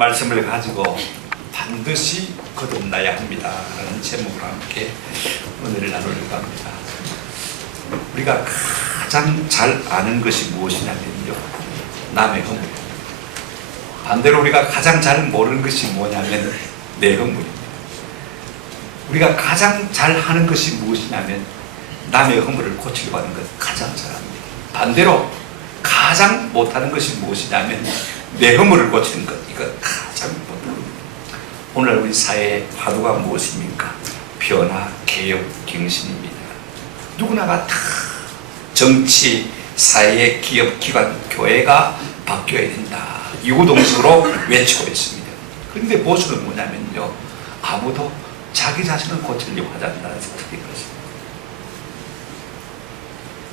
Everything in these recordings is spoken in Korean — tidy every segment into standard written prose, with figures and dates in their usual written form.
말씀을 가지고 반드시 거듭나야 합니다 라는 제목으로 함께 은혜를 나누려고 합니다. 우리가 가장 잘 아는 것이 무엇이냐면요, 남의 허물. 반대로 우리가 가장 잘 모르는 것이 뭐냐면 내 허물입니다. 우리가 가장 잘 하는 것이 무엇이냐면 남의 허물을 고치려고 하는 것 가장 잘합니다. 반대로 가장 못하는 것이 무엇이냐면 내 허물을 고치는 것, 이거 가장 못합니다. 오늘 우리 사회의 화두가 무엇입니까? 변화, 개혁, 갱신입니다. 누구나가 다 정치, 사회, 기업, 기관, 교회가 바뀌어야 된다, 유구동식으로 외치고 있습니다. 그런데 보수는 뭐냐면요, 아무도 자기 자신을 고치려고 하지 않는다는 특징인 것입니다.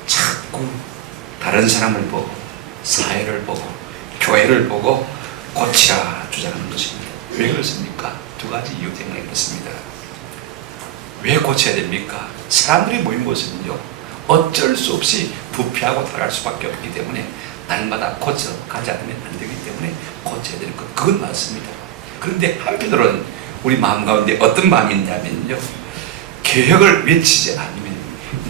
자꾸 다른 사람을 보고, 사회를 보고, 교회를 보고 고치라 주장하는 것입니다. 왜 그렇습니까? 두 가지 이유 때문에 그렇습니다. 왜 고쳐야 됩니까? 사람들이 모인 것은요, 어쩔 수 없이 부패하고 살아갈 수밖에 없기 때문에 날마다 고쳐가지 않으면 안 되기 때문에 고쳐야 되는 것, 그건 맞습니다. 그런데 한편으로는 우리 마음 가운데 어떤 마음이 있냐면요, 개혁을 외치지 않으면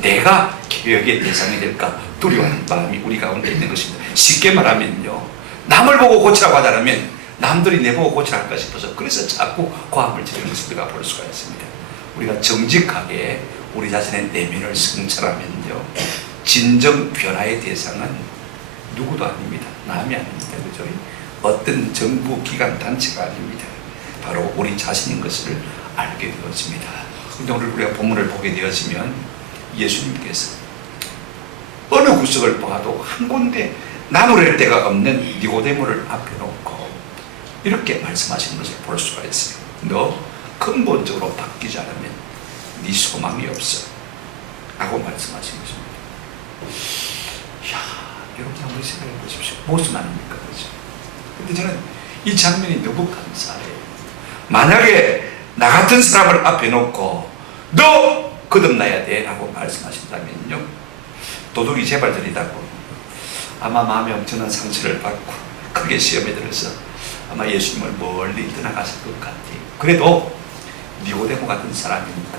내가 개혁의 대상이 될까 두려워하는 마음이 우리 가운데 있는 것입니다. 쉽게 말하면요, 남을 보고 고치라고 하지 않으면 남들이 내보고 고치라 할까 싶어서 그래서 자꾸 고함을 지르는 것을 우리가 볼 수가 있습니다. 우리가 정직하게 우리 자신의 내면을 성찰하면요, 진정 변화의 대상은 누구도 아닙니다. 남이 아닙니다. 그죠? 어떤 정부, 기관, 단체가 아닙니다. 바로 우리 자신인 것을 알게 되었습니다. 그런데 오늘 우리가 본문을 보게 되었으면 예수님께서 어느 구석을 봐도 한 군데 나무랄 데가 없는 니고데모를 앞에 놓고 이렇게 말씀하시는 것을 볼 수가 있어요. 너 근본적으로 바뀌지 않으면 네 소망이 없어 라고 말씀하시는 것입니다. 이야, 여러분 한번 생각해 보십시오. 무슨 말입니까? 그렇죠? 근데 저는 이 장면이 너무 감사해요. 만약에 나 같은 사람을 앞에 놓고 너 거듭나야 돼 라고 말씀하신다면요, 도둑이 재발들이다고 아마 마음에 엄청난 상처를 받고 크게 시험에 들어서 아마 예수님을 멀리 떠나갔을 것 같아요. 그래도 니고데모 같은 사람이니까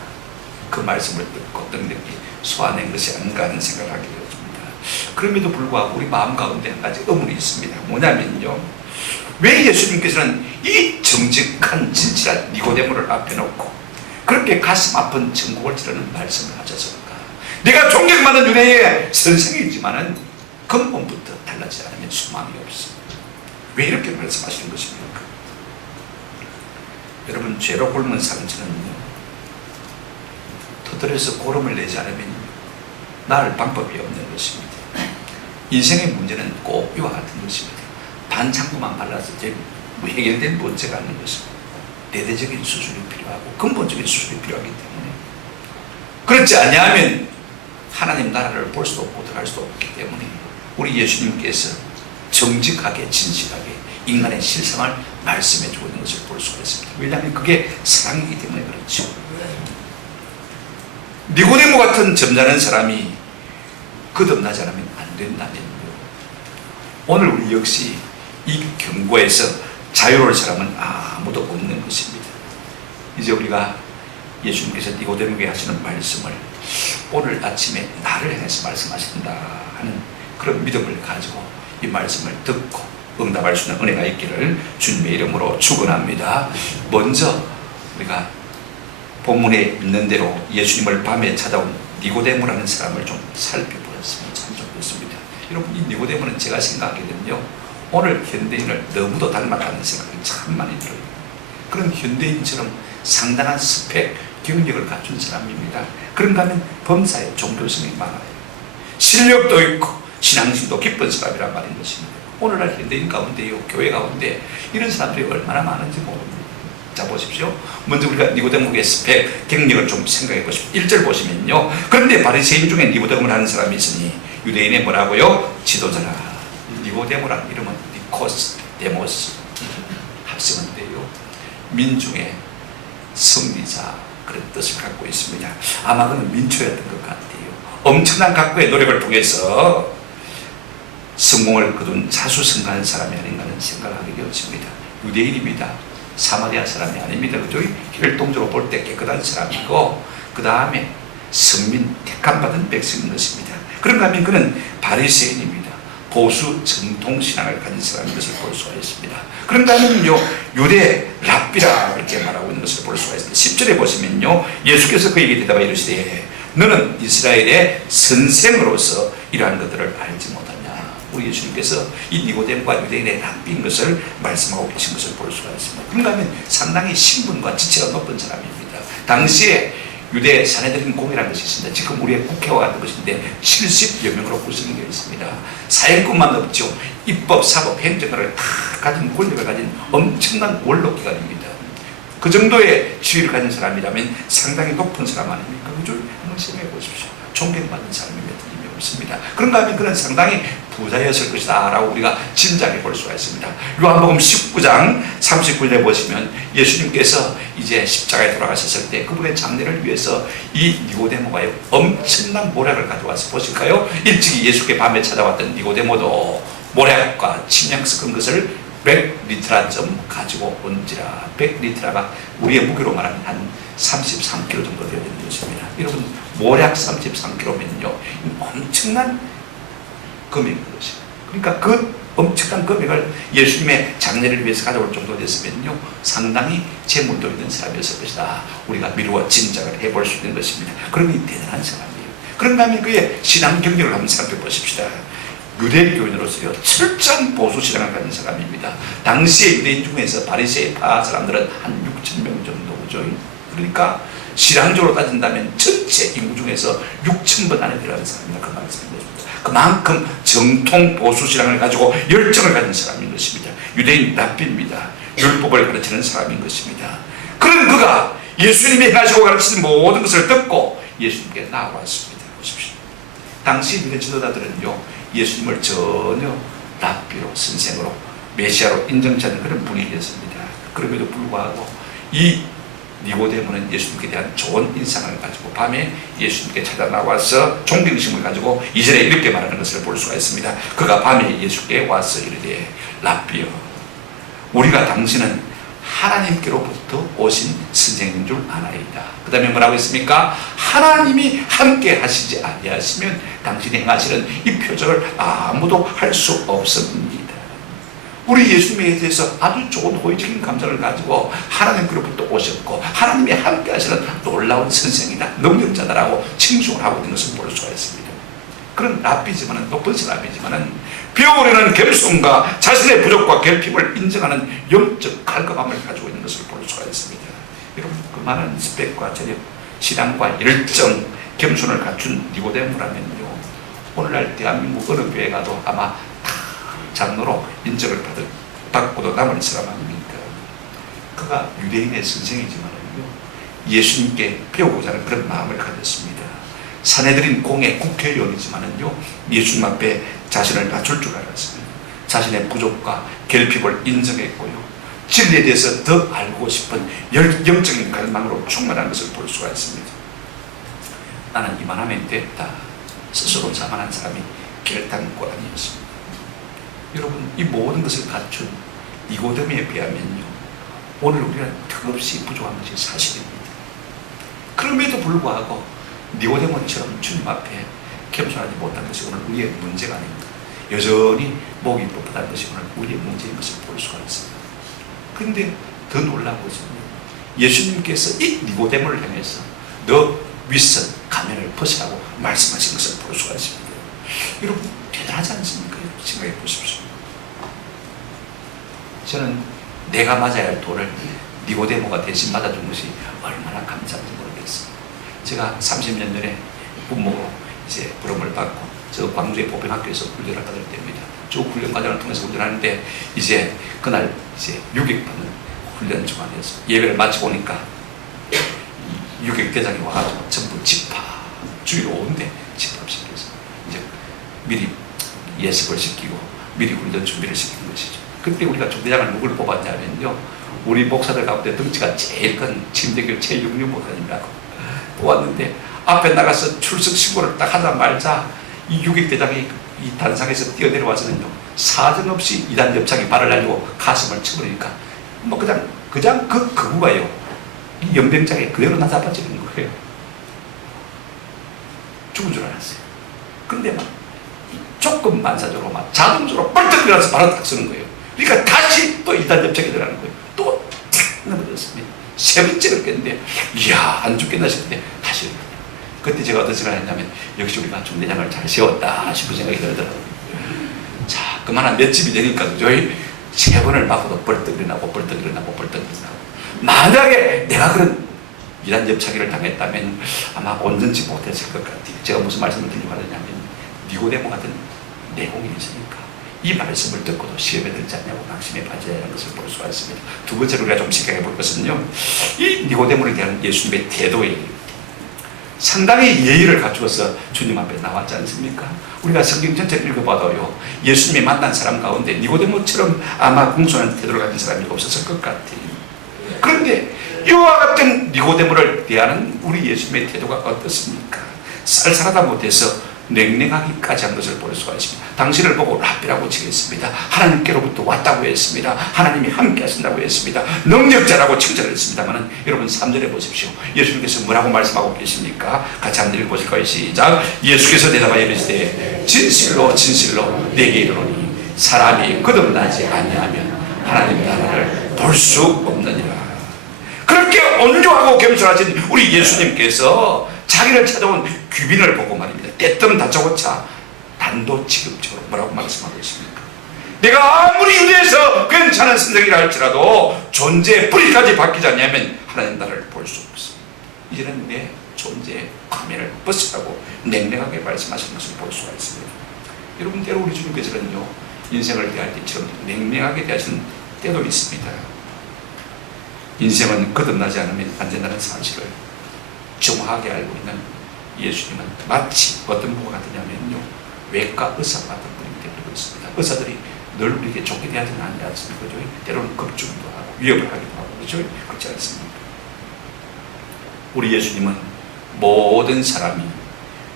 그 말씀을 듣고 넉넉히 소화낸 것이 아닌가 하는 생각을 하게 되었습니다. 그럼에도 불구하고 우리 마음 가운데 한 가지 의문이 있습니다. 뭐냐면요, 왜 예수님께서는 이 정직한 진실한 니고데모를 앞에 놓고 그렇게 가슴 아픈 천국을 치르는 말씀을 하셨을까? 내가 존경받는 유대의 선생이지만은 근본부터 달라지지 않으면 소망이 없어. 왜 이렇게 말씀하시는 것입니까? 여러분, 죄로 굶은 상처는요, 터뜨려서 고름을 내지 않으면 나을 방법이 없는 것입니다. 인생의 문제는 꼭 이와 같은 것입니다. 반창고만 발라서 해결된 문제가 아닌 것입니다. 대대적인 수술이 필요하고 근본적인 수술이 필요하기 때문에, 그렇지 않으면 하나님 나라를 볼 수도 없고 들어갈 수도 없기 때문에 우리 예수님께서 정직하게 진실하게 인간의 실상을 말씀해 주고 있는 것을 볼 수가 있습니다. 왜냐하면 그게 사랑이기 때문에 그렇죠. 니고데모 같은 점잖은 사람이 거듭나지 않으면 안 된다면요, 오늘 우리 역시 이 경고에서 자유로울 사람은 아무도 없는 것입니다. 이제 우리가 예수님께서 니고데모에게 하시는 말씀을 오늘 아침에 나를 향해서 말씀하신다 하는 그런 믿음을 가지고 이 말씀을 듣고 응답할 수 있는 은혜가 있기를 주님의 이름으로 축원합니다. 먼저 우리가 본문에 있는 대로 예수님을 밤에 찾아온 니고데모라는 사람을 좀 살펴보았으면 참 좋겠습니다. 여러분, 이 니고데모는 제가 생각하기에는요, 오늘 현대인을 너무도 닮았다는 생각이 참 많이 들어요. 그런 현대인처럼 상당한 스펙, 경력을 갖춘 사람입니다. 그런가 하면 범사에 종교성이 많아요. 실력도 있고 신앙심도 깊은 사람이란 말인 것입니다. 오늘날 현대인 가운데요, 교회 가운데 이런 사람들이 얼마나 많은지 모릅니다. 자, 보십시오. 먼저 우리가 니고데모의 스펙, 경력을 좀 생각해 보십시오. 1절 보시면요, 그런데 바리새인 중에 니고데모를 하는 사람이 있으니 유대인의 뭐라고요? 지도자라. 니고데모라는 이름은 니코스, 데모스 합성인데요, 민중의 승리자 그런 뜻을 갖고 있습니다. 아마 그는 민초였던 것 같아요. 엄청난 각고의 노력을 통해서 성공을 거둔 자수성가한 사람이 아닌가 하는 생각을 하게 되었습니다. 유대인입니다. 사마리아 사람이 아닙니다. 그죠? 혈통적으로 볼 때 깨끗한 사람이고, 그 다음에 선민, 택함받은 백성인 것입니다. 그런가 하면 그는 바리새인입니다. 보수 정통신앙을 가진 사람인 것을 볼 수가 있습니다. 그런가 하면요, 유대 랍비라 이렇게 말하고 있는 것을 볼 수가 있습니다. 10절에 보시면요, 예수께서 그에게 대답하여 이르시되 너는 이스라엘의 선생으로서 이러한 것들을 알지 못하냐. 우리 예수님께서 이 니고데모가 유대인의 랍비인 것을 말씀하고 계신 것을 볼 수가 있습니다. 그런가 하면 상당히 신분과 지체가 높은 사람입니다. 당시에 유대 사내들인 공이라는 것이 있습니다. 지금 우리의 국회와 같은 것인데 70여 명으로 구성이 되어 있습니다. 사형권만 없죠. 입법, 사법, 행정을 다 가진 권력을 가진 엄청난 원로기관입니다. 그 정도의 지위를 가진 사람이라면 상당히 높은 사람 아닙니까? 그죠? 한번 생각해 보십시오. 존경받는 사람이면 틀림이 없습니다. 그런가 하면 그는 상당히 부자였을 것이다 라고 우리가 짐작해 볼 수가 있습니다. 요한복음 19장 39절에 보시면 예수님께서 이제 십자가에 돌아가셨을 때 그분의 장례를 위해서 이 니고데모가 엄청난 모략을 가져와서 보실까요? 일찍이 예수께 밤에 찾아왔던 니고데모도 모략과 침향 섞은 것을 100리트라쯤 가지고 온지라. 100리트라가 우리의 무게로 말하면 한 33kg 정도 되어야 되는 것입니다. 여러분, 모략 33kg면요 엄청난 금액인 것입니다. 그러니까 그 엄청난 금액을 예수님의 장례를 위해서 가져올 정도 됐으면요 상당히 재물도 있는 사람이었을 것이다. 우리가 미루어 짐작을 해볼 수 있는 것입니다. 그러니 대단한 사람이에요. 그런가 하면 그의 신앙 경력을 한번 살펴보십시다. 유대교인으로서요 철저한 보수신앙을 가진 사람입니다. 당시의 유대인 중에서 바리새파 사람들은 한 6,000명 정도죠. 그러니까 신앙적으로 따진다면 전체 인구 중에서 6,000번 안에 들어가는 사람입니다. 그 말씀입니다. 그만큼 정통 보수신앙을 가지고 열정을 가진 사람인 것입니다. 유대인 랍비입니다. 율법을 가르치는 사람인 것입니다. 그런 그가 예수님이 행하시고 가르치는 모든 것을 듣고 예수님께 나아왔습니다. 보십시오. 당시 유대 지도자들은요 예수님을 전혀 랍비로, 선생으로, 메시아로 인정치 않는 그런 분위기였습니다. 그럼에도 불구하고 이 니고데모는 예수님께 대한 좋은 인상을 가지고 밤에 예수님께 찾아 나와서 존경심을 가지고 이전에 이렇게 말하는 것을 볼 수가 있습니다. 그가 밤에 예수께 와서 이르되 랍비여, 우리가 당신은 하나님께로부터 오신 선생인 줄 아나이다. 그 다음에 뭐라고 했습니까? 하나님이 함께 하시지 아니하시면 당신이 행하시는 이 표적을 아무도 할 수 없습니다. 우리 예수님에 대해서 아주 좋은 호의적인 감정을 가지고 하나님께로부터 오셨고 하나님이 함께 하시는 놀라운 선생이다, 능력자다라고 칭송을 하고 있는 것을 볼 수가 있습니다. 그런 랍비지만은, 높은 사람이지만은 배우려는 겸손과 자신의 부족과 결핍을 인정하는 영적 갈급함을 가지고 있는 것을 볼 수가 있습니다. 여러분, 그 많은 스펙과 저력, 신앙과 열정, 겸손을 갖춘 니고데모라면요 오늘날 대한민국 어느 교회 가도 아마 다 장로로 인정을 받고도 남을 사람 아닙니까? 그가 유대인의 선생이지만요 예수님께 배우고자 하는 그런 마음을 가졌습니다. 사내들인 공의 국회의원이지만은요 예수님 앞에 자신을 낮출 줄 알았습니다. 자신의 부족과 결핍을 인정했고요 진리에 대해서 더 알고 싶은 영적인 갈망으로 충만한 것을 볼 수가 있습니다. 나는 이만하면 됐다 스스로 자만한 사람이 결단코 아니었습니다. 여러분, 이 모든 것을 갖춘 니고데모에 비하면요 오늘 우리는 턱없이 부족한 것이 사실입니다. 그럼에도 불구하고 니고데모처럼 주님 앞에 겸손하지 못한 것이 오늘 우리의 문제가 아닙니다. 여전히 목이 뻣뻣한 것이 오늘 우리의 문제인 것을 볼 수가 있습니다. 그런데 더 놀라운 것은 예수님께서 이 니고데모를 향해서 너 윗선 가면을 벗으라고 말씀하신 것을 볼 수가 있습니다. 여러분, 대단하지 않습니까? 생각해 보십시오. 저는 내가 맞아야 할 돌을 니고데모가 대신 맞아준 것이 얼마나 감사한지 모르겠어요. 제가 30년 전에 부모로 이제 부름을 받고 저 광주의 보병학교에서 훈련을 받을 때입니다. 쭉 훈련 과정을 통해서 훈련하는데 이제 그날 이제 유격받는 훈련 중간이었어요. 예배를 마치고 오니까 유격대장이 와가지고 전부 집합 주위로 오는데 집합시켜서 이제 미리 예습을 시키고 미리 훈련 준비를 시킨 것이죠. 그때 우리가 중대장을 누굴 뽑았냐면요 우리 목사들 가운데 덩치가 제일 큰 침대교 최육류 목사님이라고 뽑았는데 앞에 나가서 출석 신고를 딱 하자마자 이 유격대장이 이 단상에서 뛰어내려와서는요 사정없이 이단 옆창에 발을 날리고 가슴을 쳐버리니까 뭐 그냥 그 거구가요 이 연병장에 그대로 나잡아지는 거예요. 죽은 줄 알았어요. 근데 막 조금 반사적으로 막 자동적으로 벌떡 일어나서 바로 딱 서는 거예요. 그러니까 다시 또 2단 접촉이 들어가는 거예요. 또 넘어졌습니다. 세 번째 그렇겠는데 이야 안 죽겠나 싶은데 다시 그때 제가 어떤 생각을 했냐면 역시 우리가 중대장을 잘 세웠다 싶은 생각이 들더라고요. 자 그만한 몇 집이 되니까 저희 세 번을 맞고도 벌떡 일어나고 벌떡 일어나고 벌떡 일어나고 만약에 내가 그런 2단 접착기를 당했다면 아마 온전치 못했을 것 같아요. 제가 무슨 말씀을 드리려고 하느냐면 니고데모 같은 내공이 있으니까 이 말씀을 듣고도 시험에 들지 않냐고 낙심에 빠져야 하는 것을 볼 수가 있습니다. 두 번째로 우리가 좀 생각해 볼 것은요 이 니고데모에 대한 예수님의 태도예요. 상당히 예의를 갖추어서 주님 앞에 나왔지 않습니까? 우리가 성경 전체를 읽어봐도요 예수님이 만난 사람 가운데 니고데모처럼 아마 공손한 태도를 가진 사람이 없었을 것 같아요. 그런데 이와 같은 니고데모를 대하는 우리 예수님의 태도가 어떻습니까? 쌀쌀하다 못해서 냉랭하기까지 한 것을 볼 수가 있습니다. 당신을 보고 랍비라고 칭했습니다. 하나님께로부터 왔다고 했습니다. 하나님이 함께 하신다고 했습니다. 능력자라고 칭찬을 했습니다만 여러분 3절에 보십시오. 예수님께서 뭐라고 말씀하고 계십니까? 같이 한번 읽어보실까요? 시작. 예수께서 대답하여 이르시되 진실로 진실로 내게 이르노니 사람이 거듭나지 아니하면 하나님 나라를 볼 수 없느니라. 그렇게 온유하고 겸손하신 우리 예수님께서 자기를 찾아온 귀빈을 보고 말입니다. 때뜸 다짜고짜 단도직입적으로 뭐라고 말씀하고 있습니까? 내가 아무리 유대에서 괜찮은 선생이라 할지라도 존재의 뿌리까지 바뀌지 않냐면 하나님 나라를 볼 수 없습니다. 이제는 내 존재의 가면을 벗으라고 냉랭하게 말씀하시는 것을 볼 수가 있습니다. 여러분 때로 우리 주님께서는요 인생을 대할 때처럼 냉랭하게 대하시는 때도 있습니다. 인생은 거듭나지 않으면 안 된다는 사실을 정확하게 알고 있는 예수님은 마치 어떤 분과 같으냐면요 외과 의사 같은 분이 되고 있습니다. 의사들이 늘 우리에게 좋게 대하지는 않지 않습니까? 때로는 겁주기도 하고 위협을 하기도 하고 그렇죠? 그렇지 않습니까? 우리 예수님은 모든 사람이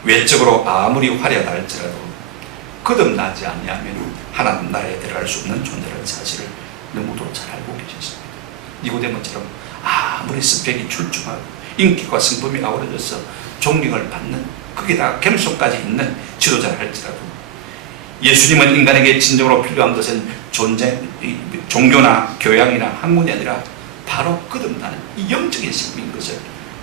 외적으로 아무리 화려하다 할지라도 거듭나지 아니하면 하나님 나라에 들어갈 수 없는 존재라는 사실을 너무도 잘 알고 계셨습니다. 니고데모처럼 아무리 스펙이 출중하고 인기와 성품이 아우러져서 존경을 받는 거기다가 겸손까지 있는 지도자를 할지라도 예수님은 인간에게 진정으로 필요한 것은 종교나 교양이나 학문이 아니라 바로 거듭나는 이 영적인 생명인 것을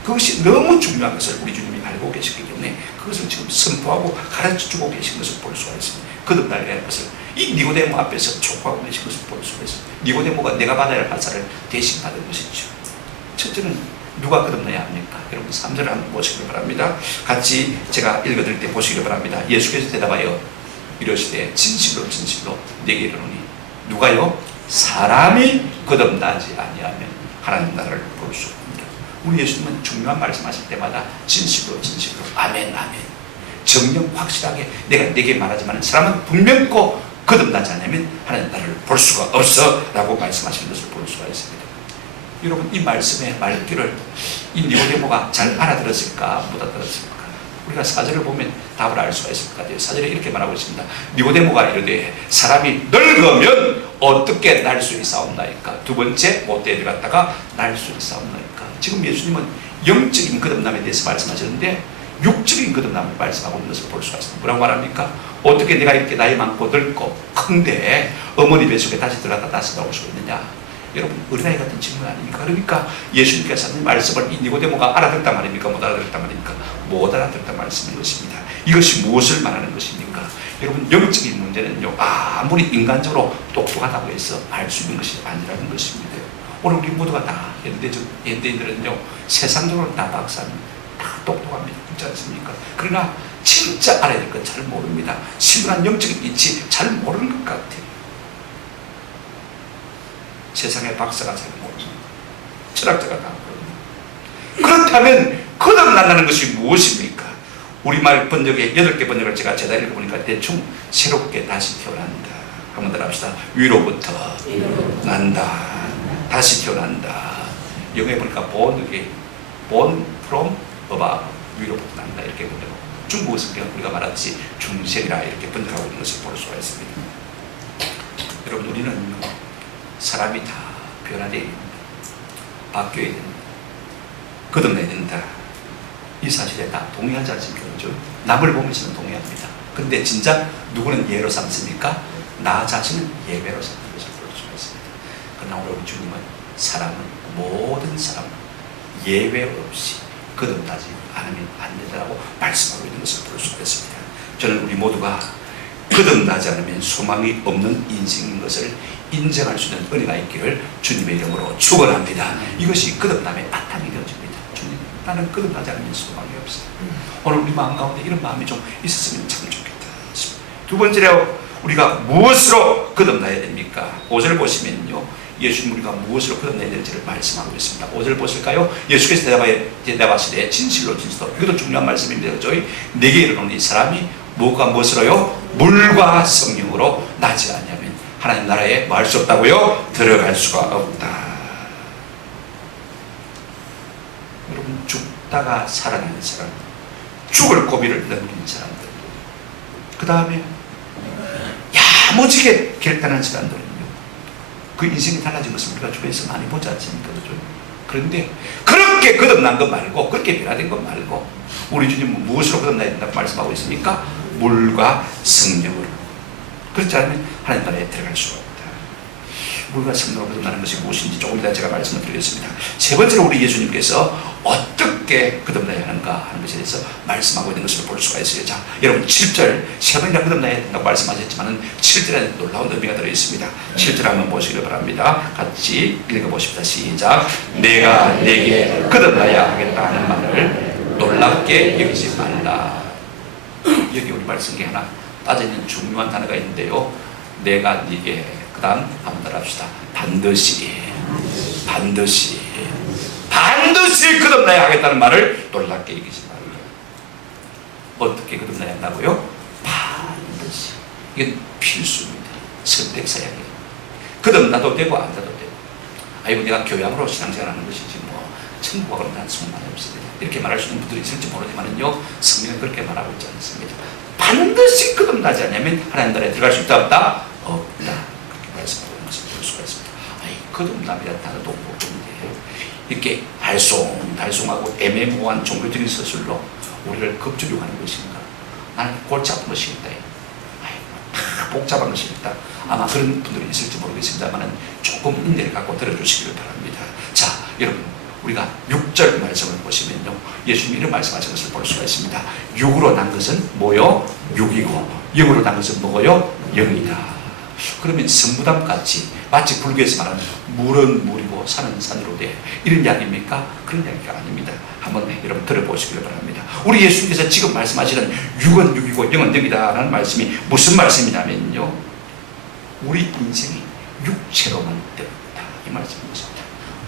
그것이 너무 중요한 것을 우리 주님이 알고 계시기 때문에 그것을 지금 선포하고 가르쳐주고 계신 것을 볼 수가 있습니다. 거듭나리라는 것을 이 니고데모 앞에서 촉구하고 계신 것을 볼 수가 있습니다. 니고데모가 내가 받아야 할 화살을 대신 받은 것이죠. 첫째는 누가 거듭나야 합니까? 여러분 3절을 한번 보시기 바랍니다. 같이 제가 읽어드릴 때 보시기 바랍니다. 예수께서 대답하여 이러시되 진실로 진실로 내게 이르노니 누가요? 사람이 거듭나지 아니하면 하나님 나라를 볼 수 없습니다. 우리 예수님은 중요한 말씀하실 때마다 진실로 진실로 아멘 아멘 정령 확실하게 내가 내게 말하지만 사람은 분명 꼭 거듭나지 않으면 하나님 나라를 볼 수가 없어 라고 말씀하시는 것을 볼 수가 있습니다. 여러분 이 말씀의 말귀를 이 니고데모가 잘 알아들었을까 못 알아들었을까? 우리가 4절을 보면 답을 알 수가 있을 것 같아요. 4절에 이렇게 말하고 있습니다. 니고데모가 이르되 사람이 늙으면 어떻게 날 수 있사옵나이까? 두 번째 못되에 들어갔다가 날 수 있사옵나이까? 지금 예수님은 영적인 거듭남에 대해서 말씀하셨는데 육적인 거듭남을 말씀하고 있는 것을 볼 수가 있습니다. 뭐라고 말합니까? 어떻게 내가 이렇게 나이 많고 늙고 큰데 어머니 뱃속에 다시 들어갔다 다시 나올 수 있느냐? 여러분 어린아이 같은 질문 아닙니까? 그러니까 예수님께서 하는 말씀을 이 니고데모가 알아듣단 말입니까? 못 알아듣단 말입니까? 못 알아듣단 말씀인 것입니다. 이것이 무엇을 말하는 것입니까? 여러분 영적인 문제는요 아무리 인간적으로 똑똑하다고 해서 알 수 있는 것이 아니라는 것입니다. 오늘 우리 모두가 다 현대인들은요 세상적으로 다 박사입니다. 다 똑똑합니다. 그렇지 않습니까? 그러나 진짜 알아야 될 건 잘 모릅니다. 심한 영적인 이치 잘 모르는 것 같아요. 세상의 박사가 잘 모릅니다. 철학자가 다 모릅니다. 그렇다면 거듭난다는 것이 무엇입니까? 우리말 번역의 8개 번역을 제가 읽어보니까 대충 새롭게 다시 태어난다. 한번 더 합시다. 위로부터 난다. 다시 태어난다. 영어에 보니까 born from above, 위로부터 난다 이렇게 번역. 중국어 성경은 우리가 말하듯이 중생이라 이렇게 번역하고 있는 것을 볼 수가 있습니다. 여러분 우리는 사람이 다 변화되어야 됩니다. 바뀌어야 됩니다. 거듭나야 된다. 이 사실에 다 동의하지 않습니까? 그렇죠? 남을 보면서는 동의합니다. 근데 진작 누구는 예로 삼습니까? 나 자신은 예배로 삼는 것을 볼 수가 있습니다. 그러나 우리 주님은 사람은, 모든 사람은 예외 없이 거듭나지 않으면 안 된다고 말씀하고 있는 것을 볼 수가 있습니다. 저는 우리 모두가 거듭나지 않으면 소망이 없는 인생인 것을 인정할 수 있는 은혜가 있기를 주님의 이름으로 축원합니다. 이것이 거듭남의 바탕이 되어집니다. 주님, 나는 거듭나지 않으면 소망이 없어. 오늘 우리 마음 가운데 이런 마음이 좀 있었으면 참 좋겠다. 두 번째로 우리가 무엇으로 거듭나야 됩니까? 5절 보시면요, 예수님 우리가 무엇으로 거듭나야 될지를 말씀하고 있습니다. 5절 보실까요? 예수께서 대답하시되 진실로 진실로, 이것도 중요한 말씀입니다. 그죠? 내게 이르노니 사람이 무엇으로요? 물과 성령으로 나지 않으면 하나님 나라에 뭐 할 수 없다고요? 들어갈 수가 없다. 여러분, 죽다가 살아나는 사람, 죽을 고비를 넘긴 사람들, 그 다음에 야무지게 결단한 사람들은요, 그 인생이 달라진 것을 우리가 주변에서 많이 보지 않습니까? 그죠? 그런데 그렇게 거듭난 것 말고, 그렇게 변화된 것 말고, 우리 주님은 무엇으로 거듭나야 된다고 말씀하고 있습니까? 물과 성령으로. 그렇지 않으면 하나님 나라에 들어갈 수가 없다. 물과 성령으로 거듭나는 것이 무엇인지 조금 이따 제가 말씀을 드리겠습니다. 세 번째로 우리 예수님께서 어떻게 거듭나야 하는가 하는 것에 대해서 말씀하고 있는 것을 볼 수가 있어요. 자, 여러분 7절, 세 번이나 거듭나야 된다고 말씀하셨지만 7절에 놀라운 의미가 들어있습니다. 7절 한번 보시기 바랍니다. 같이 읽어보십시다. 시작. 내가 내게 거듭나야 하겠다는 말을 놀랍게 여기지 말라. 여기 우리 말씀 중에 하나 빠져있는 중요한 단어가 있는데요, 내가 네게, 그 다음 한번 따라합시다. 반드시 거듭나야 하겠다는 말을 놀랍게 여기지 말라. 어떻게 거듭나야 한다고요? 반드시. 이건 필수입니다. 선택사양이에요. 거듭나도 되고 안 나도 되고, 아이고 내가 교양으로 신앙생활하는 것이지 뭐 천국하고는 난 상관이 없습니다, 이렇게 말할 수 있는 분들이 있을지 모르지만요, 성경은 그렇게 말하고 있지 않습니다. 반드시 거듭나지 않으면 하나님 나라에 들어갈 수 있다 없다? 없다. 그렇게 말씀하고 있는 것을 볼 수가 있습니다. 거듭남이라는 단어도 모르는데 이렇게 달송하고 애매모호한 종교적인 서술로 우리를 겁주려고 하는 것인가? 나는 골치 아픈 것이겠다, 다 복잡한 것이겠다. 아마 그런 분들이 있을지 모르겠습니다만 조금 인내를 갖고 들어주시기를 바랍니다. 자, 여러분, 우리가 6절 말씀을 보시면요, 예수님이 이런 말씀하신 것을 볼 수가 있습니다. 육으로 난 것은 뭐요? 육이고, 영으로 난 것은 뭐고요? 영이다. 그러면 성부담같이 마치 불교에서 말하는 물은 물이고 산은 산으로 돼, 이런 이야기입니까? 그런 이야기가 아닙니다. 한번 여러분 들어보시길 바랍니다. 우리 예수님께서 지금 말씀하시는 육은 육이고 영은 영이다 라는 말씀이 무슨 말씀이냐면요, 우리 인생이 육체로만 되었다, 이 말씀입니다.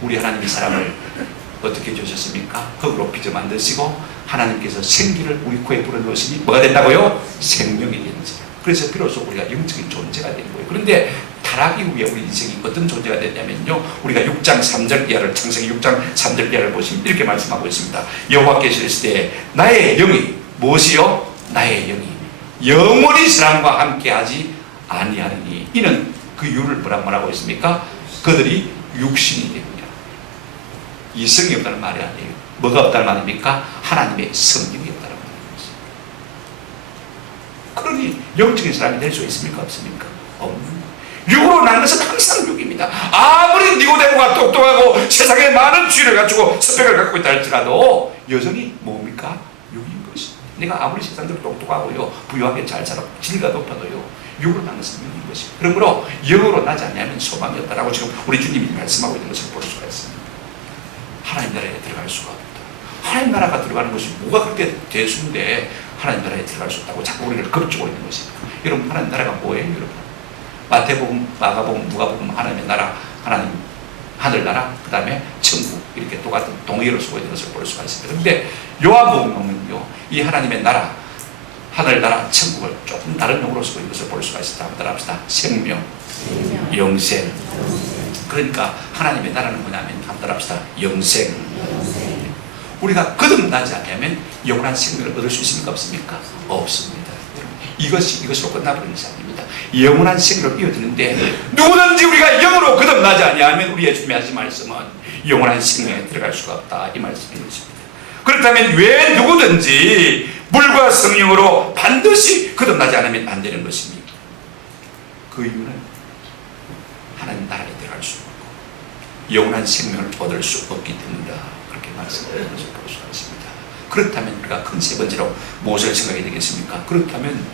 우리 하나님이 사람을 어떻게 주셨습니까? 흙으로 빚어 만드시고 하나님께서 생기를 우리 코에 불어넣으시니 뭐가 된다고요? 생명이 되는 거예요. 그래서 비로소 우리가 영적인 존재가 된 거예요. 그런데 타락 이후에 우리 인생이 어떤 존재가 됐냐면요, 우리가 6장 3절 이하를, 창세기 6장 3절 이하를 보시면 이렇게 말씀하고 있습니다. 여호와께서 이르시되 때 나의 영이 무엇이요? 나의 영이 영원히 사람과 함께하지 아니하느니, 이는 그 이유를 뭐라고 말하고 있습니까? 그들이 육신이 됩니다. 이성이 없다는 말이 아니에요. 뭐가 없다는 말입니까? 하나님의 성령이 없다는 말입니다. 그러니 영적인 사람이 될 수 있습니까? 없습니까? 없는. 육으로 난 것은 항상 육입니다. 아무리 니고데모가 똑똑하고 세상에 많은 지혜를 갖추고 스펙을 갖고 있다 할지라도 여전히 뭡니까? 육인 것입니다. 내가 아무리 세상적으로 똑똑하고요, 부유하게 잘 살아, 지리가 높아도요, 육으로 난 것은 육인 것입니다. 그러므로 영으로 나지 않으면 소망이 없다라고 지금 우리 주님이 말씀하고 있는 것을 볼 수가 있습니다. 하나님 나라에 들어갈 수가 없다. 하나님 나라가 들어가는 것이 뭐가 그렇게 대수인데 하나님 나라에 들어갈 수 없다고 자꾸 우리를 겁주고 있는 것입니다. 여러분, 하나님 나라가 뭐예요? 여러분, 마태복음, 마가복음, 누가복음, 하나님의 나라, 하나님 하늘나라, 그 다음에 천국, 이렇게 똑같은 동의어를 쓰고 있는 것을 볼 수가 있습니다. 그런데 요한복음은요, 이 하나님의 나라, 하늘나라, 천국을 조금 다른 용어로 쓰고 있는 것을 볼 수가 있습니다. 한번 따라합시다. 생명, 영생. 그러니까 하나님의 나라는 뭐냐면, 한번 따라합시다. 영생. 우리가 거듭나지 않으면 영원한 생명을 얻을 수 있습니까? 없습니까? 없습니다. 이것으로 끝나버리는 것이 아닙니다. 영원한 생으로 이어지는데, 누구든지 우리가 영으로 거듭나지 아니하면 우리 예수님이 하신 말씀은 영원한 생명에 들어갈 수가 없다, 이 말씀인 것입니다. 그렇다면 왜 누구든지 물과 성령으로 반드시 거듭나지 않으면 안 되는 것입니까? 그 이유는 하나님 나라에 들어갈 수 없고 영원한 생명을 얻을 수 없기 때문이다, 그렇게 말씀하는 것을 볼 수가 있습니다. 그렇다면 우리가 큰 세 번째로 무엇을 생각해야 되겠습니까? 그렇다면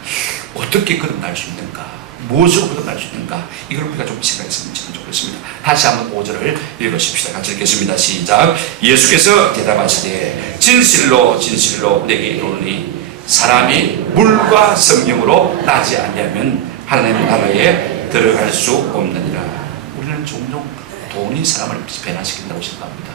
어떻게 거듭날 수 있는가? 무엇으로 거듭날 수 있는가? 이걸 우리가 좀 생각했으면 좋겠습니다. 다시 한번 5절을 읽으십시다. 같이 읽겠습니다. 시작. 예수께서 대답하시되 진실로 진실로 내게 이르노니 사람이 물과 성령으로 나지 아니하면 하나님 나라에 들어갈 수 없느니라. 우리는 종종 돈이 사람을 변화시킨다고 생각합니다.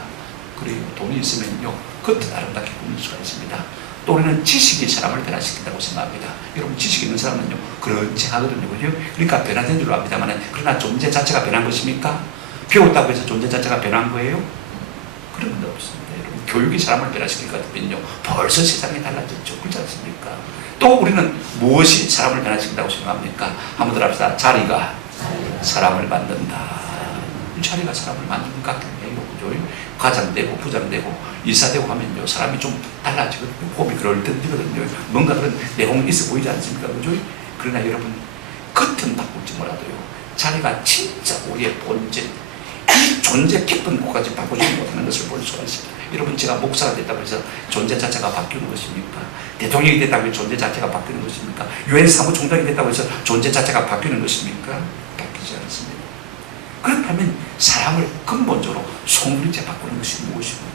그리고 돈이 있으면요 겉은 아름답게 꾸밀 수가 있습니다. 또 우리는 지식이 사람을 변화시킨다고 생각합니다. 여러분, 지식 있는 사람은요 그렇지 하거든요, 그죠? 그러니까 변화된 줄로 압니다만, 그러나 존재 자체가 변한 것입니까? 배웠다고 해서 존재 자체가 변한 거예요? 그런 건 없습니다. 여러분, 교육이 사람을 변화시킬 것 같으면요 벌써 세상이 달라졌죠. 그렇지 않습니까? 또 우리는 무엇이 사람을 변화시킨다고 생각합니까? 한번 더 합시다. 자리가 사람을 만든다. 자리가 사람을 만드는 것 같은 거예요, 그죠? 과장되고 부장되고 이사되고 하면요 사람이 좀 달라지거든요. 폼이 그럴듯하거든요. 뭔가 그런 내공이 있어 보이지 않습니까, 그죠? 그러나 여러분, 겉은 바꿀지 몰라도요 자리가 진짜 우리의 본질, 이 존재 깊은 곳까지 바꾸지 못하는 것을 볼 수가 있습니다. 여러분, 제가 목사가 됐다고 해서 존재 자체가 바뀌는 것입니까? 대통령이 됐다고 해서 존재 자체가 바뀌는 것입니까? 유엔 사무총장이 됐다고 해서 존재 자체가 바뀌는 것입니까? 바뀌지 않습니다. 그렇다면 사람을 근본적으로 속물이제 바꾸는 것이 무엇입니까?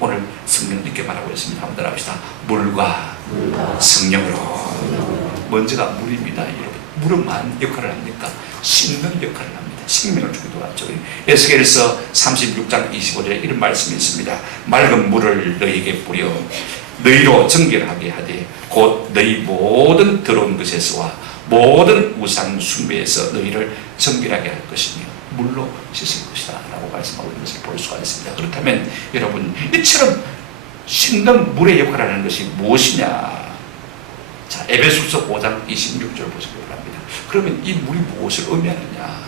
오늘 성경은 이렇게 말하고 있습니다. 한번 따라합시다. 물과 성령으로. 먼저가 물입니다. 여러분, 물은 많은 역할을 합니까? 씻는 역할을 합니다. 생명을 주기도 하죠. 에스겔서 36장 25절에 이런 말씀이 있습니다. 맑은 물을 너희에게 뿌려 너희로 정결하게 하되 곧 너희 모든 더러운 것에서와 모든 우상 숭배에서 너희를 정결하게 할 것이며 물로 씻을 것이다 라고 말씀하고 있는 것을 볼 수가 있습니다. 그렇다면 여러분, 이처럼 씻는 물의 역할을 하는 것이 무엇이냐? 자, 에베소서 5장 26절 보시기 바랍니다. 그러면 이 물이 무엇을 의미하느냐?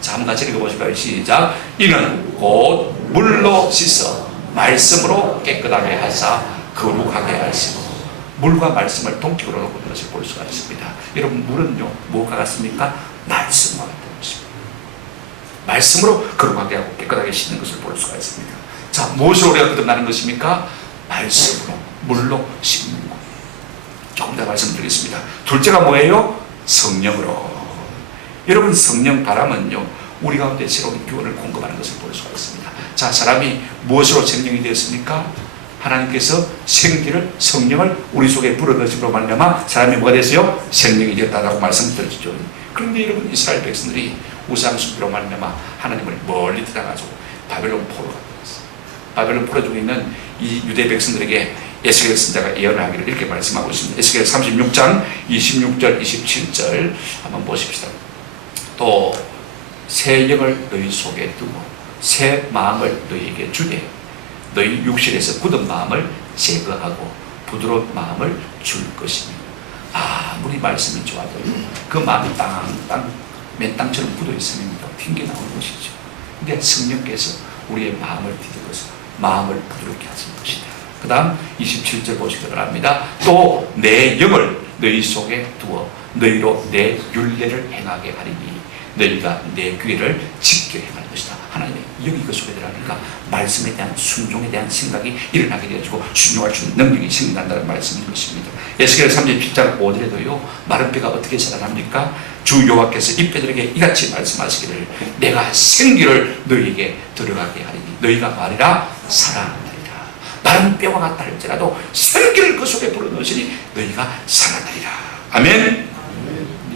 자, 한번 같이 읽어보실까요? 시작. 이는 곧 물로 씻어 말씀으로 깨끗하게 하사 거룩하게 하시고. 물과 말씀을 동격으로 놓고 있는 것을 볼 수가 있습니다. 여러분, 물은요 무엇과 같습니까? 말씀과 같은 것입니다. 말씀으로 거룩하게 하고 깨끗하게 씻는 것을 볼 수가 있습니다. 자, 무엇으로 우리가 거듭나는 것입니까? 말씀으로, 물로 씻는 것. 조금 더 말씀드리겠습니다. 둘째가 뭐예요? 성령으로. 여러분, 성령 바람은요 우리 가운데 새로운 기원을 공급하는 것을 볼 수가 있습니다. 자, 사람이 무엇으로 생명이 되었습니까? 하나님께서 생기를, 성령을 우리 속에 불어넣으심으로 말미암아 사람이 뭐가 됐어요? 생명이 되었다라고 말씀드렸죠. 그런데 여러분, 이스라엘 백성들이 우상 숭배로 말미암아 하나님을 멀리 떠나가지고 바벨론 포로가 되었어요. 바벨론 포로 중에 있는 이 유대 백성들에게 에스겔 선지자가 예언을 하기를 이렇게 말씀하고 있습니다. 에스겔 36장 26절 27절 한번 보십시다. 또 새 영을 너희 속에 두고 새 마음을 너희에게 주되 너희 육신에서 굳은 마음을 제거하고 부드러운 마음을 줄 것이며. 아무리 말씀이 좋아도 그 마음이 땅 맨땅처럼 굳어 있으면 튕겨나오는 것이죠. 근데 성령께서 우리의 마음을 뒤집어서 마음을 부드럽게 하신 것이다. 그 다음 27절 보시기 바랍니다. 또 내 영을 너희 속에 두어 너희로 내 율례를 행하게 하리니 너희가 내 규례를 지켜 행할 것이다. 하나님의 영이 그 속에 들어가니까 말씀에 대한 순종에 대한 생각이 일어나게 되어지고 순종할 수 있는 능력이 생긴다는 말씀인 것입니다. 에스겔 37장 5절에도요 마른 뼈가 어떻게 살아납니까? 주 여호와께서 이 뼈들에게 이같이 말씀하시기를 내가 생기를 너희에게 들어가게 하리니 너희가 말이라 살아나리라. 마른 뼈가 같다 할지라도 생기를 그 속에 불어넣으시니 너희가 살아나리라. 아멘.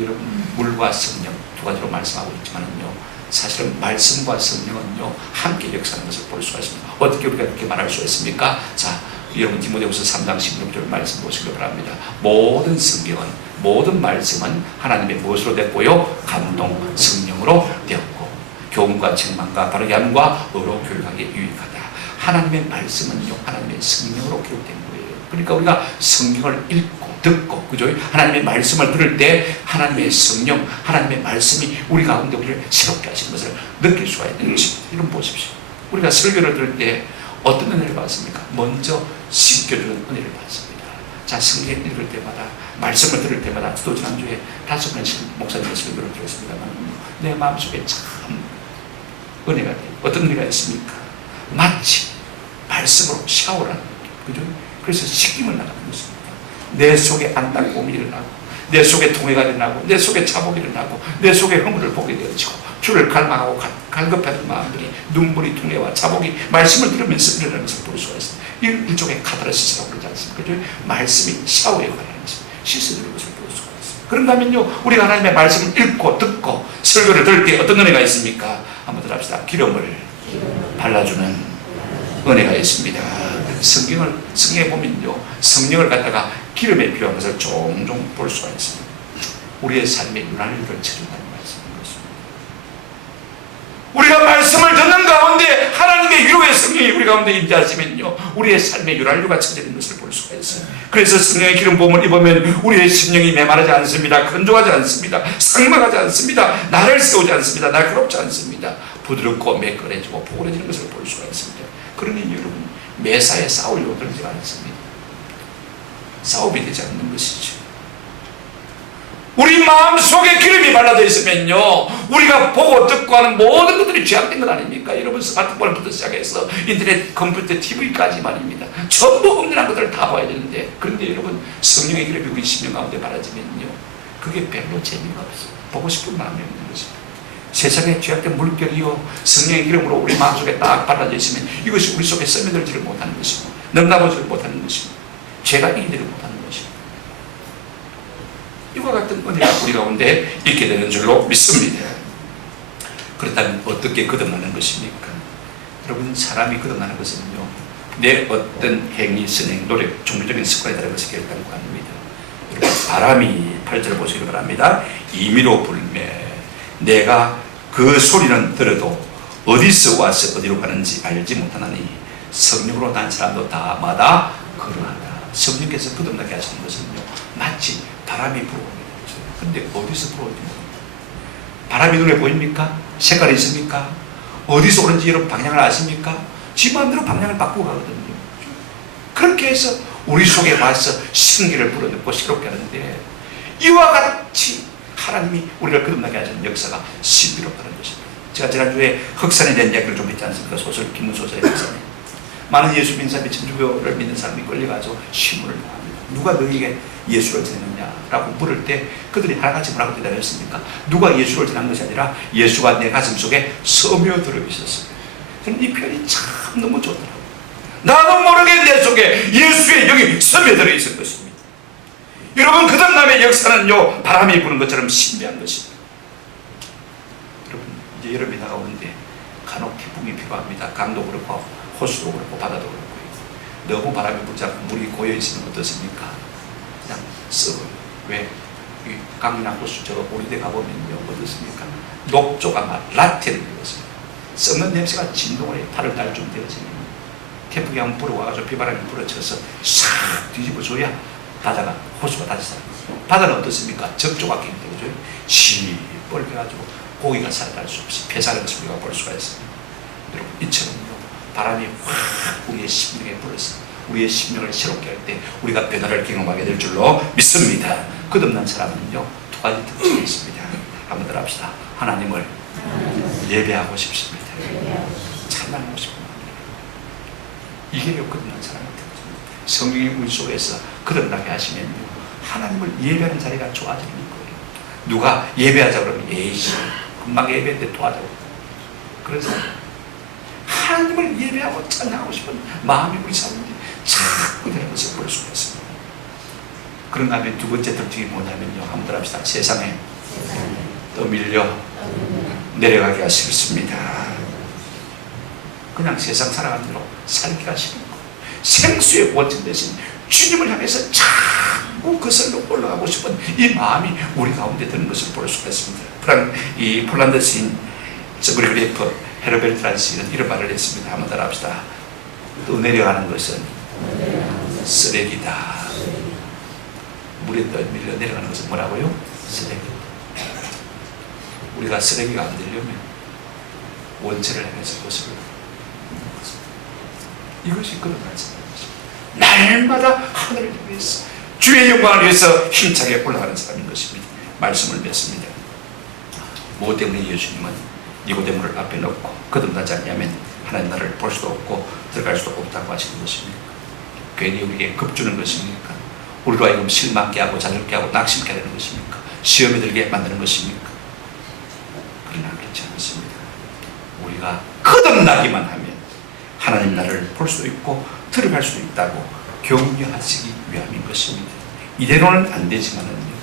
여러분, 물과 성령 두 가지로 말씀하고 있지만은요 사실은 말씀과 성령은요 함께 역사하는 것을 볼 수가 있습니다. 어떻게 우리가 그렇게 말할 수 있습니까? 자, 여러분 디모데후서 3장 16절 말씀 보시기 바랍니다. 모든 성경은, 모든 말씀은 하나님의 무엇으로 됐고요? 감동 성령으로 되었고 교훈과 책망과 바르게 함과 의로 교육하기에 유익하다. 하나님의 말씀은요 하나님의 성령으로 기록된 거예요. 그러니까 우리가 성경을 읽고 듣고, 그죠? 하나님의 말씀을 들을 때 하나님의 성령, 하나님의 말씀이 우리 가운데 우리를 새롭게 하시는 것을 느낄 수가 있는 것입니다. 이런 보십시오. 우리가 설교를 들을 때 어떤 은혜를 받습니까? 먼저 씻겨주는 은혜를 받습니다. 자, 성경 읽을 때마다, 말씀을 들을 때마다, 저도 지난주에 5번씩 목사님의 설교를 들었습니다만, 내 마음속에 참 은혜가 돼요. 어떤 은혜가 있습니까? 마치 말씀으로 샤워를 하는 거예요. 그죠? 그래서 씻김을 나가는 것입니다. 내 속에 안달곰이 일어나고, 내 속에 통해가 일어나고, 내 속에 자복이 일어나고, 내 속에 허물을 보게 되어지고, 주를 갈망하고 갈급하는 마음들이, 눈물이, 통해와 자복이 말씀을 들으면서 일어나는 것을 볼 수가 있습니다. 일종의 카타르시스라고 그러지 않습니까? 그죠? 말씀이 샤워에 관한 것입니다. 씻어주는 것을 볼 수가 있습니다. 그런가 하면요, 우리가 하나님의 말씀을 읽고 듣고 설교를 들을 때 어떤 은혜가 있습니까? 한번 들어봅시다. 기름을 발라주는 은혜가 있습니다. 성경에 보면요, 성령을 갖다가 기름에 필요한 것을 종종 볼 수가 있습니다. 우리의 삶의 유난히를 채준다는 말씀인 것입니다. 우리가 말씀을 듣는 가운데 하나님의 위로의 성령이 우리 가운데 임재하시면요, 우리의 삶의 유난류가 채워지는 것을 볼 수가 있어요. 그래서 성령의 기름 부음을 입으면 우리의 심령이 메마르지 않습니다. 건조하지 않습니다. 상망하지 않습니다. 나를 세우지 않습니다. 날카롭지 않습니다. 부드럽고 매끈해지고 포근해지는 것을 볼 수가 있습니다. 그러니 여러분, 매사에 싸우려고 들지 않습니다. 싸움이 되지 않는 것이죠. 우리 마음속에 기름이 발라져 있으면요, 우리가 보고 듣고 하는 모든 것들이 죄악된 것 아닙니까? 여러분, 스마트폰부터 시작해서 인터넷, 컴퓨터, TV까지 말입니다. 전부 엄연한 것들을 다 봐야 되는데, 그런데 여러분, 성령의 기름이 우리 심령 가운데 발라지면요, 그게 별로 재미가 없어요. 보고 싶은 마음이 없는 것입니다. 세상에 죄악된 물결이요, 성령의 기름으로 우리 마음속에 딱 발라져 있으면 이것이 우리 속에 스며들지를 못하는 것이고, 넘나보지를 못하는 것이고, 죄가 이기지를 못하는 것이고, 이와 같은 은혜가 우리 가운데 있게 되는 줄로 믿습니다. 그렇다면 어떻게 거듭나는 것입니까? 여러분, 사람이 거듭나는 것은요, 내 어떤 행위, 선행, 노력, 종교적인 습관에 따른 것이 결단합니다. 여러분, 바람이 8절을 보시기 바랍니다. 임의로 불매, 내가 그 소리는 들어도 어디서 와서 어디로 가는지 알지 못하나니 성령으로 난 사람도 다마다 그러하다. 성령께서 거듭나게 하시는 것은요, 마치 바람이 불어옵니다. 그런데 어디서 불어오는지 모릅니다. 바람이 눈에 보입니까? 색깔이 있습니까? 어디서 오는지 여러분 방향을 아십니까? 지 마음대로 방향을 바꾸고 가거든요. 그렇게 해서 우리 속에 와서 신기를 불어넣고 시끄럽게 하는데, 이와 같이 하나님이 우리를 거듭나게 하시는 역사가 신비롭다는 것입니다. 제가 지난주에 흑산에 대한 이야기를 좀 했지 않습니까? 소설, 김문소설의 흑산에. 많은 예수 믿는 사람이, 천주교를 믿는 사람이 끌려가서 신문을 당합니다. 누가 너희에게 예수를 전했느냐라고 물을 때 그들이 하나같이 뭐라고 대답했습니까? 누가 예수를 전한 것이 아니라 예수가 내 가슴 속에 스며들어 있었어요. 저는 이 표현이 참 너무 좋더라고요. 나도 모르게 내 속에 예수의 영이 스며들어 있을 것입니다. 여러분, 거듭남의 역사는요, 바람이 부는 것처럼 신비한 것입니다. 여러분, 이제 여름이 다가오는데 간혹 태풍이 필요합니다. 강도 그렇고 호수도 그렇고 바다도 그렇고. 너무 바람이 불지 않고 물이 고여있으면 어떻습니까? 그냥 썩어요. 왜? 이 강이나 호수, 저 오리대 가보면요, 어떻습니까? 녹조가 막 라테를 입었습니다. 썩는 냄새가 진동을 해요. 8월 달쯤 되어지면 태풍이 한번 불어와가지고 비바람이 불어쳐서 싹 뒤집어줘야 바다가, 호수가 다시 살아요. 바다는 어떻습니까? 적조각기 때문에 시뻘개가지고 고기가 살아날 수 없이 폐사하는 것을 우리가 볼 수가 있습니다. 여러분, 이처럼요, 바람이 확 우리의 심령에 불어서 우리의 심령을 새롭게 할 때 우리가 변화를 경험하게 될 줄로 믿습니다. 거듭난 사람은요, 두 가지 특징이 있습니다. 한번 더 합시다. 하나님을 예배하고 싶습니다. 찬양하고 싶습니다. 이게 거듭난 사람의 특징입니다. 성령이 우리 속에서 거듭나게 하시면요, 하나님을 예배하는 자리가 좋아지는 거예요. 누가 예배하자 그러면 에이씨, 금방 예배했는데 도와자고. 그래서 하나님을 예배하고 찬양하고 싶은 마음이 우리 사람들이 자꾸 되는 것을 볼 수가 있습니다. 그런가 하면 두 번째 특징이 뭐냐면요, 한번 더 합시다. 세상에 떠밀려 내려가기가 싫습니다. 그냥 세상 살아가는 대로 살기가 싫은 거예요. 생수의 원천 대신 주님을 향해서 자꾸 거슬러 올라가고 싶은 이 마음이 우리 가운데 드는 것을 볼 수가 있습니다. 이 폴란드 시인 저그리그레프 헤르베르트라는 시인은 이런 말을 했습니다. 한번 따라합시다. 또 내려가는 것은 쓰레기다. 물에 밀려 내려가는 것은 뭐라고요? 쓰레기. 우리가 쓰레기가 안 되려면 원체를 향해서 모습을 이것이 그런 말씀입니다. 날마다 하늘을 위해서 주의 영광을 위해서 힘차게 올라가는 사람인 것입니다. 말씀을 맺습니다. 뭐 때문에 예수님은 니고데모를 앞에 놓고 거듭나지 않냐면 하나님 나라를 볼 수도 없고 들어갈 수도 없다고 하시는 것입니까? 괜히 우리에게 겁주는 것입니까? 우리로 하여금 실망케 하고 자들게 하고 낙심케 하는 것입니까? 시험에 들게 만드는 것입니까? 그러나 그렇지 않습니다. 우리가 거듭나기만 하면 하나님 나라를 볼 수도 있고 들어갈 수도 있다고 격려하시기 위함인 것입니다. 이대로는 안 되지만은요,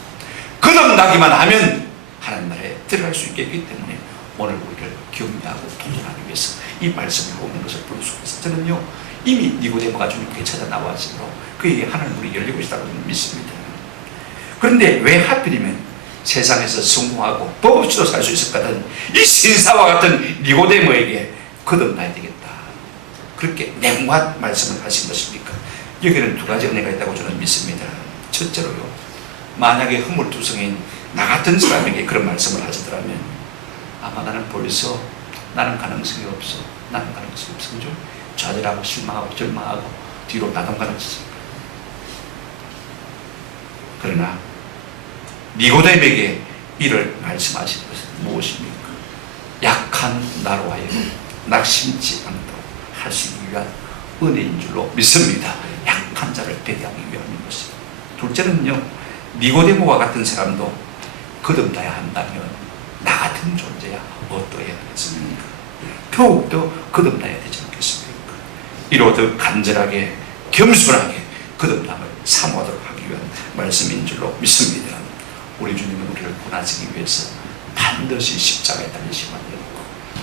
거듭나기만 하면 하나님 나라에 들어갈 수 있겠기 때문에 오늘 우리를 격려하고 도전하기 위해서 이 말씀을 보는 것을 볼 수가 있어요. 저는요, 이미 니고데모가 주님께 찾아 나왔으므로 그에게 하나님 문이 열리고 있다고 믿습니다. 그런데 왜 하필이면 세상에서 성공하고 법 없이도 살 수 있을 것 같은 이 신사와 같은 니고데모에게 거듭나야 되겠다, 그렇게 냉정한 말씀을 하신 것입니까? 여기는 두 가지 은혜가 있다고 저는 믿습니다. 첫째로요, 만약에 허물투성인 나 같은 사람에게 그런 말씀을 하시더라면 아마 나는 벌써 나는 가능성이 없어, 나는 가능성이 없어, 그죠? 좌절하고 실망하고 절망하고 뒤로 나동가는 짓입니다. 그러나 니고데모에게 이를 말씀하신 것은 무엇입니까? 약한 나로 하여금 낙심치 않도록 하시기 위한 은혜인 줄로 믿습니다. 약한 자를 배려하기 위함인 것입니다. 둘째는요, 니고데모와 같은 사람도 거듭나야 한다면 나 같은 존재야 어떠해야 되겠습니까? 더욱더 거듭나야 되지 않겠습니까? 이로 더 간절하게 겸손하게 거듭남을 사모하도록 하기 위한 말씀인 줄로 믿습니다. 우리 주님은 우리를 구원하시기 위해서 반드시 십자가에 달리시면 안 되고,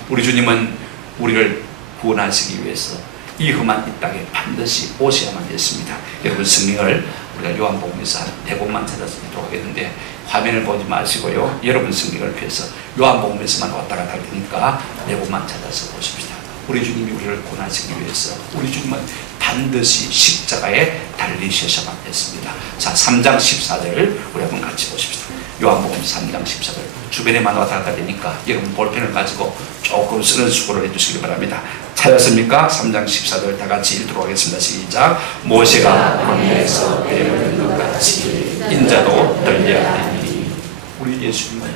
우리 주님은 우리를 구원하시기 위해서 이 험한 이 땅에 반드시 오셔야만 됐습니다. 여러분, 성경을 우리가 요한복음에서 한 4권만 찾아서 읽도록 하겠는데 화면을 보지 마시고요, 여러분 성경을 펴서 요한복음에서만 왔다 갔다 할 테니까 4권만 찾아서 보십시다. 우리 주님이 우리를 구원하시기 위해서 우리 주님은 반드시 십자가에 달리셔야만 됐습니다. 자, 3장 14절 우리 한번 같이 보십시다. 요한복음 3장 14절 주변에만 왔다 갔다 되니까 여러분 볼펜을 가지고 조금 쓰는 수고를 해주시기 바랍니다. 찾았습니까? 3장 14절 다 같이 읽도록 하겠습니다. 시작. 모세가 광야에서 뱀을 든 것 같이 인자도 떨려야 하리니. 우리 예수님은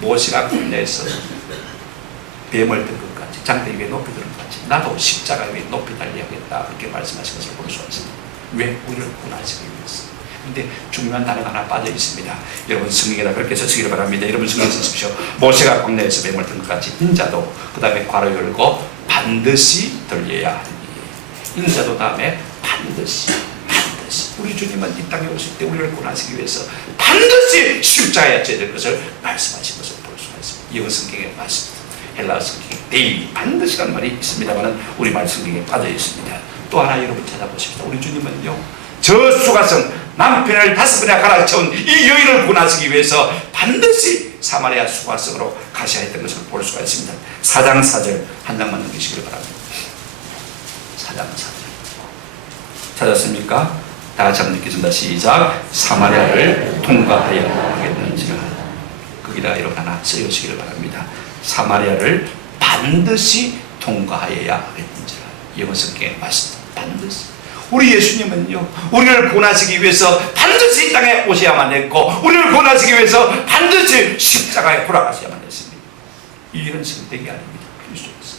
모세가 광야에서 뱀을 든 것 같이, 장대 위에 높이 드는 것 같이 나도 십자가 위에 높이 달려야겠다, 그렇게 말씀하신 것을 볼 수 있습니다. 왜? 우리를 구원하시기 위해서. 그런데 중요한 단어가 하나 빠져 있습니다. 여러분 성경에다 그렇게 쓰시기를 바랍니다. 여러분 성경 쓰십시오. 모세가 광야에서 뱀을 든 것 같이 인자도, 그 다음에 괄호 열고 반드시 들려야 하니. 인자도 다음에 반드시. 우리 주님은 이 땅에 오실 때 우리를 구원하시기 위해서 반드시 십자가에 져야 될 것을 말씀하신 것을 볼 수가 있습니다. 영어 성경에 맞습니다. 헬라어 성경에 데일리 반드시라는 말이 있습니다만 우리 말 성경에 빠져 있습니다. 또 하나 여러분 찾아보십시다. 우리 주님은요, 저 수가성 남편을 5번이나 갈아치운 이 여인을 구원하시기 위해서 반드시 사마리아 수가성으로 가셔야 했던 것을 볼 수가 있습니다. 4장 4절 한 장만 넘기시길 바랍니다. 4장 4절 찾았습니까? 다 같이 한번 읽겠습니다. 시작. 사마리아를 통과하여 하겠는지라. 거기다 이렇게 하나 써주시기를 바랍니다. 사마리아를 반드시 통과하여야 하겠는지라. 영어 성경에 맞습니다. 반드시. 우리 예수님은요, 우리를 구원하시기 위해서 반드시 이 땅에 오셔야만 했고, 우리를 구원하시기 위해서 반드시 십자가에 돌아가셔야만 했습니다. 이 일은 선택이 아닙니다. 그리스도께서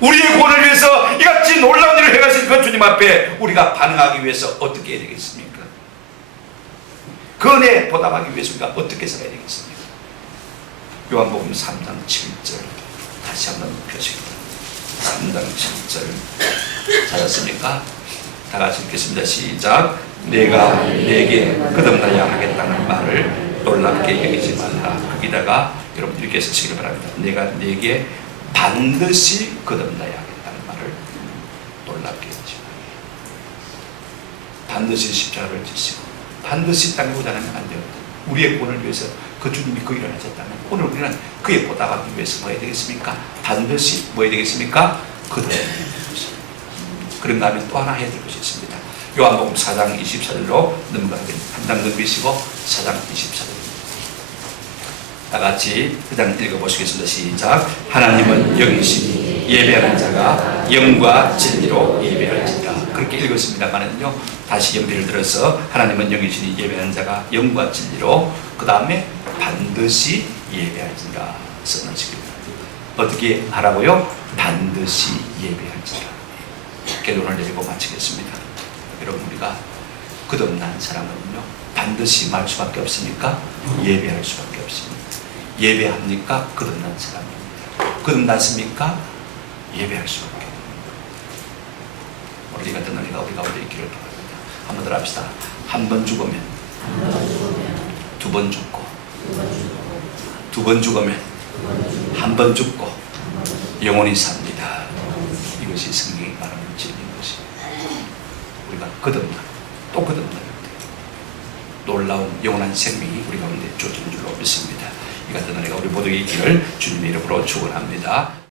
우리의 구원을 위해서 이같이 놀라운 일을 해가신 그 주님 앞에 우리가 반응하기 위해서 어떻게 해야 되겠습니까? 그 은혜에 보답하기 위해서 우리가 어떻게 살아야 되겠습니까? 요한복음 3장 7절 다시 한번 펴시겠습니다. 3장 7절 찾았습니까? 다 같이 읽겠습니다. 시작. 내가 내게 거듭나야 하겠다는 말을 놀랍게 여기지 말라. 거기다가 여러분 이렇게 쓰시길 바랍니다. 내가 내게 반드시 거듭나야 하겠다는 말을 놀랍게 여기지 말라. 반드시 십자가를 지시고 반드시 땅에 오자는 안 돼요. 우리의 구원을 위해서 그 주님이 그 일을 하셨다면 오늘 우리는 그에 보답하기 위해서 뭐 해야 되겠습니까? 반드시 뭐 해야 되겠습니까? 거듭나야 되겠습니다. 그런가 하면 또 하나 해야 될 것이 있습니다. 요한복음 4장 24절로 넘어가겠습니다. 한 장 넘기시고 4장 24절. 다 같이 그 장 읽어보시겠습니다. 시작. 하나님은 영이시니 예배하는 자가 영과 진리로 예배할지니라. 그렇게 읽었습니다만은요, 다시 연비를 들어서 하나님은 영이시니 예배하는 자가 영과 진리로, 그 다음에 반드시 예배할지니라 써놓으시기를. 어떻게 하라고요? 반드시 예배할지니라. 결론을 내리고 마치겠습니다. 여러분, 우리가 거듭난 사람은요, 반드시 말 수밖에 없습니까? 예배할 수밖에 없습니다. 예배합니까? 거듭난 사람입니다. 거듭났습니까? 예배할 수밖에 없습니다. 오늘 이 같은 은혜가 우리 가운데 있기를 바랍니다. 한번 더 합시다. 한 번 죽으면 두 번 죽고, 두 번 죽으면 한 번 죽고 영원히 삽니다. 이것이 성경이 말하는 진리인 것입니다. 우리가 거듭나, 또 거듭나 놀라운 영원한 생명이 우리 가운데 주어지는 줄로 믿습니다. 이 같은 은혜가 우리 모두에게 있기를 주님의 이름으로 축원합니다.